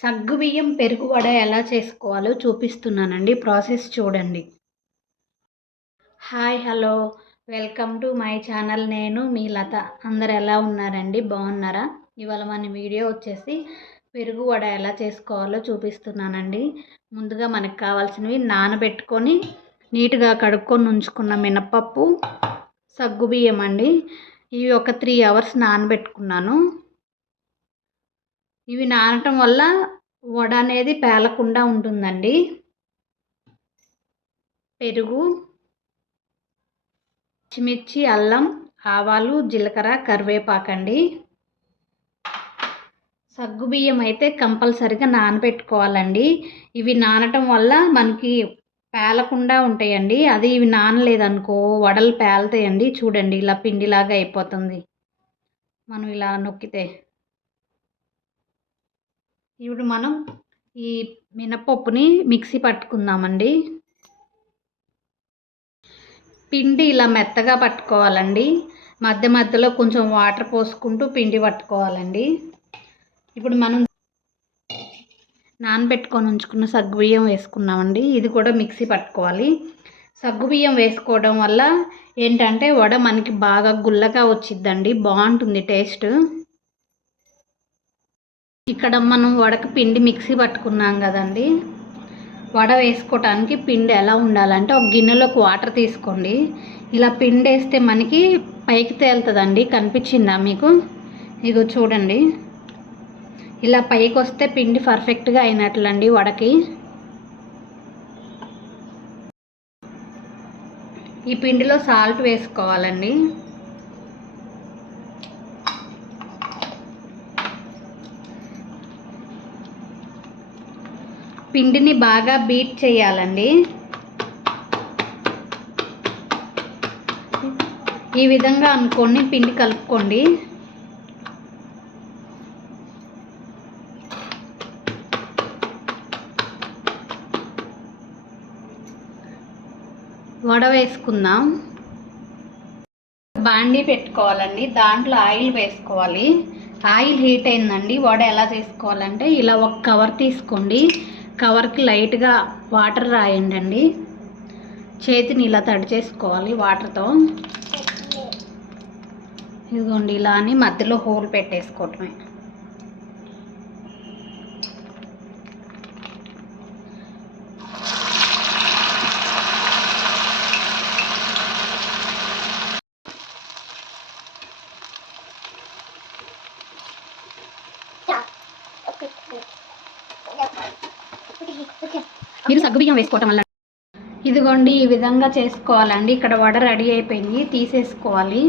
సగ్గుబియ్యం పెరుగు వడ ఎలా చేసుకోవాలో చూపిస్తున్నానండి. ప్రాసెస్ చూడండి. Hi hello welcome to my channel. నేను మీ లత. అందరు ఎలా ఉన్నారండి? బాగున్నారా? ఇవాళ మన వీడియో వచ్చేసి పెరుగు వడ ఎలా చేసుకోవాలో చూపిస్తున్నానండి. ముందుగా మనకు కావాల్సినవి నానబెట్టుకొని నీట్గా కడుక్కొని ఉంచుకున్న మినపప్పు, సగ్గుబియ్యం అండి. ఇవి ఒక 3 అవర్స్ నానబెట్టుకున్నాను. ఇవి నానటం వల్ల వడ అనేది పేలకుండా ఉంటుందండి. పెరుగు, పచ్చిమిర్చి, అల్లం, ఆవాలు, జీలకర్ర, కరివేపాకండి. సగ్గుబియ్యం అయితే కంపల్సరిగా నానబెట్టుకోవాలండి. ఇవి నానటం వల్ల మనకి పేలకుండా ఉంటాయండి. అది ఇవి నానలేదనుకో వడలు పేలుతాయండి. చూడండి, ఇలా పిండిలాగా అయిపోతుంది మనం ఇలా నొక్కితే. ఇప్పుడు మనం ఈ మినపప్పుని మిక్సీ పట్టుకుందామండి. పిండి ఇలా మెత్తగా పట్టుకోవాలండి. మధ్య మధ్యలో కొంచెం వాటర్ పోసుకుంటూ పిండి పట్టుకోవాలండి. ఇప్పుడు మనం నానబెట్టుకొని ఉంచుకున్న సగ్గుబియ్యం వేసుకున్నామండి. ఇది కూడా మిక్సీ పట్టుకోవాలి. సగ్గుబియ్యం వేసుకోవడం వల్ల ఏంటంటే వడ మనకి బాగా గుల్లగా వచ్చిద్దండి. బాగుంటుంది టేస్ట్. ఇక్కడ మనం వడకు పిండి మిక్సీ పట్టుకున్నాం కదండి. వడ వేసుకోవటానికి పిండి ఎలా ఉండాలంటే ఒక గిన్నెలోకి వాటర్ తీసుకోండి. ఇలా పిండి వేస్తే మనకి పైకి తేలుతుందండి. కనిపించిందా మీకు? ఇగో చూడండి, ఇలా పైకి వస్తే పిండి పర్ఫెక్ట్గా అయినట్లండి వడకి. ఈ పిండిలో సాల్ట్ వేసుకోవాలండి. పిండిని బాగా బీట్ చేయాలండి. ఈ విధంగా అనుకోండి, పిండి కలుపుకోండి. వడ వేసుకుందాం. బాండీ పెట్టుకోవాలండి. దాంట్లో ఆయిల్ వేసుకోవాలి. ఆయిల్ హీట్ అయిందండి. వడ ఎలా చేసుకోవాలంటే ఇలా ఒక కవర్ తీసుకోండి. కవర్కి లైట్గా వాటర్ రాయండి. చేతిని ఇలా తడి చేసుకోవాలి వాటర్తో. ఇదిగోండి, ఇలా అని మధ్యలో హోల్ పెట్టేసుకోవటమే. మీరు సగ్గుబియ్యం వేసుకోవటం వల్ల ఇదిగోండి ఈ విధంగా చేసుకోవాలండి. ఇక్కడ వడ రెడీ అయిపోయింది, తీసేసుకోవాలి.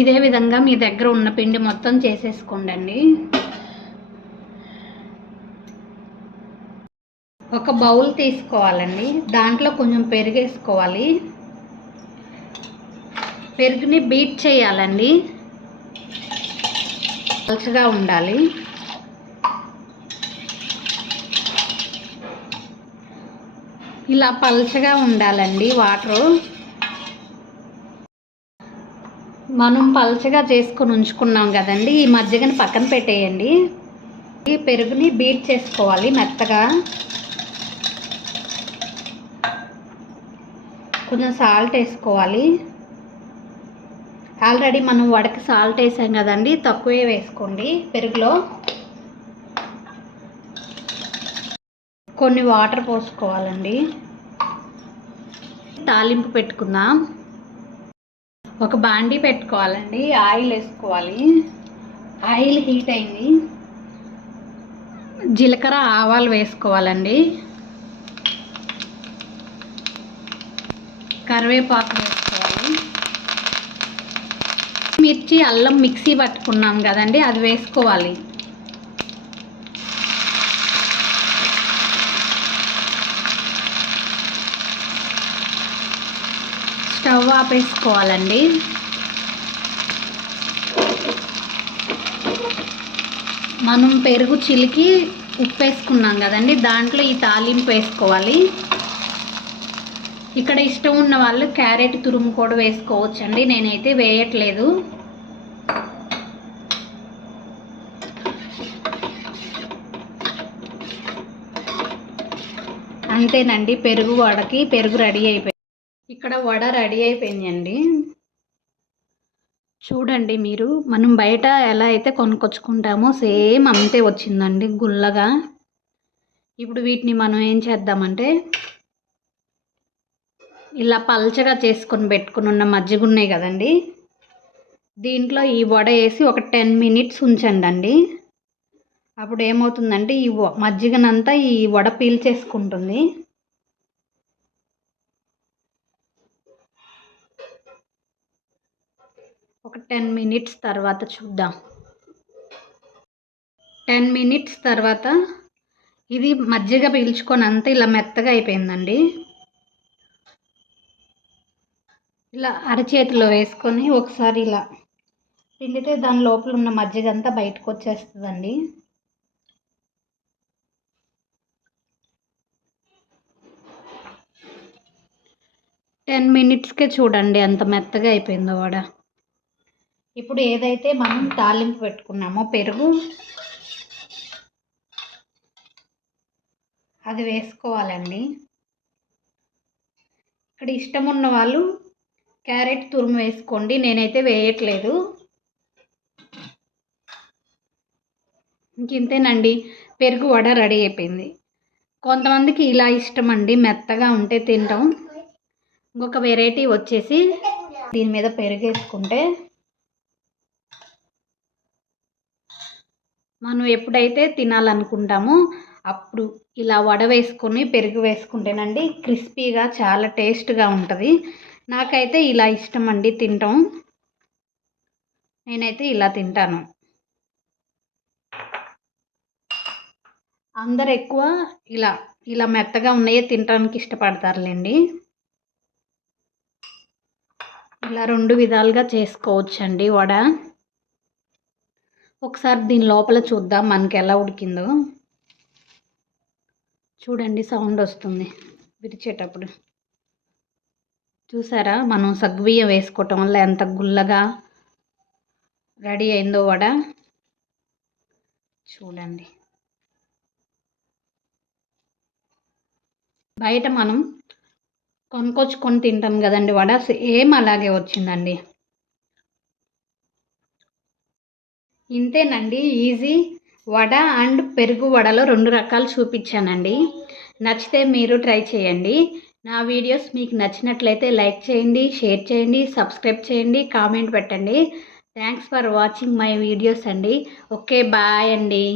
ఇదే విధంగా మీ దగ్గర ఉన్న పిండి మొత్తం చేసేసుకోండి. ఒక బౌల్ తీసుకోవాలండి. దాంట్లో కొంచెం పెరుగు వేసుకోవాలి. పెరుగుని బీట్ చేయాలండి. పలుచగా ఉండాలి. ఇలా పలుచగా ఉండాలండి వాటరు. మనం పలుచగా చేసుకొని ఉంచుకున్నాం కదండి. ఈ మజ్జిగని పక్కన పెట్టేయండి. ఈ పెరుగుని బీట్ చేసుకోవాలి మెత్తగా. కొంచెం సాల్ట్ వేసుకోవాలి. ఆల్రెడీ మనం వడకి సాల్ట్ వేసాం కదండి, తక్కువే వేసుకోండి. పెరుగులో కొన్ని వాటర్ పోసుకోవాలండి. తాలింపు పెట్టుకుందాం. ఒక బాండీ పెట్టుకోవాలండి. ఆయిల్ వేసుకోవాలి. ఆయిల్ హీట్ అయింది. జీలకర్ర, ఆవాలు వేసుకోవాలండి. కరివేపాకు వేసుకోవాలి. మిర్చి, అల్లం మిక్సీ పట్టుకున్నాం కదండి, అది వేసుకోవాలి. స్టవ్ ఆపేసుకోవాలండి. మనం పెరుగు చిలికి ఉప్పు వేసుకున్నాం కదండి, దాంట్లో ఈ తాలింపు వేసుకోవాలి. ఇక్కడ ఇష్టం ఉన్న వాళ్ళు క్యారెట్ తురుము కూడా వేసుకోవచ్చు అండి, నేనైతే వేయట్లేదు. అంతేనండి, పెరుగు వడకి పెరుగు రెడీ అయిపోయింది. ఇక్కడ వడ రెడీ అయిపోయింది అండి. చూడండి మీరు, మనం బయట ఎలా అయితే కొనుక్కొచ్చుకుంటామో సేమ్ అంతే వచ్చిందండి గుల్లగా. ఇప్పుడు వీటిని మనం ఏం చేద్దామంటే, ఇలా పల్చగా చేసుకొని పెట్టుకుని ఉన్న మజ్జిగ ఉన్నాయి కదండి, దీంట్లో ఈ వడ వేసి ఒక 10 మినిట్స్ ఉంచండి. అప్పుడు ఏమవుతుందంటే ఈ మజ్జిగనంతా ఈ వడ పీల్చేసుకుంటుంది. ఒక 10 మినిట్స్ తర్వాత చూద్దాం. 10 మినిట్స్ తర్వాత ఇది మజ్జిగ పీల్చుకొని అంతా ఇలా మెత్తగా అయిపోయిందండి. ఇలా అరచేతిలో వేసుకొని ఒకసారి ఇలా పిండితే దాని లోపల ఉన్న మజ్జిగ అంతా బయటకు వచ్చేస్తుందండి. టెన్ మినిట్స్కే చూడండి అంత మెత్తగా అయిపోయిందో వడ. ఇప్పుడు ఏదైతే మనం తాలింపు పెట్టుకున్నామో పెరుగు, అది వేసుకోవాలండి. ఇక్కడ ఇష్టం ఉన్న వాళ్ళు క్యారెట్ తురుము వేసుకోండి, నేనైతే వేయట్లేదు. ఇంతేనండి, పెరుగు వడ రెడీ అయిపోయింది. కొంతమందికి ఇలా ఇష్టం అండి, మెత్తగా ఉంటే తింటాం. ఇంకొక వెరైటీ వచ్చేసి దీని మీద పెరుగు వేసుకుంటే, మనం ఎప్పుడైతే తినాలనుకుంటామో అప్పుడు ఇలా వడ వేసుకొని పెరుగు వేసుకుంటేనండి క్రిస్పీగా చాలా టేస్ట్గా ఉంటుంది. నాకైతే ఇలా ఇష్టం అండి తింటాం, నేనైతే ఇలా తింటాను. అందరు ఎక్కువ ఇలా ఇలా మెత్తగా ఉన్నాయే తినడానికి ఇష్టపడతారులేండి. ఇలా 2 విధాలుగా చేసుకోవచ్చండి వడ. ఒకసారి దీని లోపల చూద్దాం మనకి ఎలా ఉడికిందో. చూడండి, సౌండ్ వస్తుంది విరిచేటప్పుడు. చూసారా, మనం సగ్గుబియ్యం వేసుకోవటం వల్ల ఎంత గుల్లగా రెడీ అయిందో వడ. చూడండి, బయట మనం కొనుక్కొచ్చుకొని తింటాం కదండి వడ, సేమ్ అలాగే వచ్చిందండి. ఇంతేనండి, ఈజీ వడ అండ్ పెరుగు వడలో 2 రకాలు చూపించానండి. నచ్చితే మీరు ట్రై చేయండి. నా వీడియోస్ మీకు నచ్చినట్లయితే లైక్ చేయండి, షేర్ చేయండి, సబ్స్క్రైబ్ చేయండి, కామెంట్ పెట్టండి. Thanks for watching my videos అండి. ఓకే, బాయ్ అండి.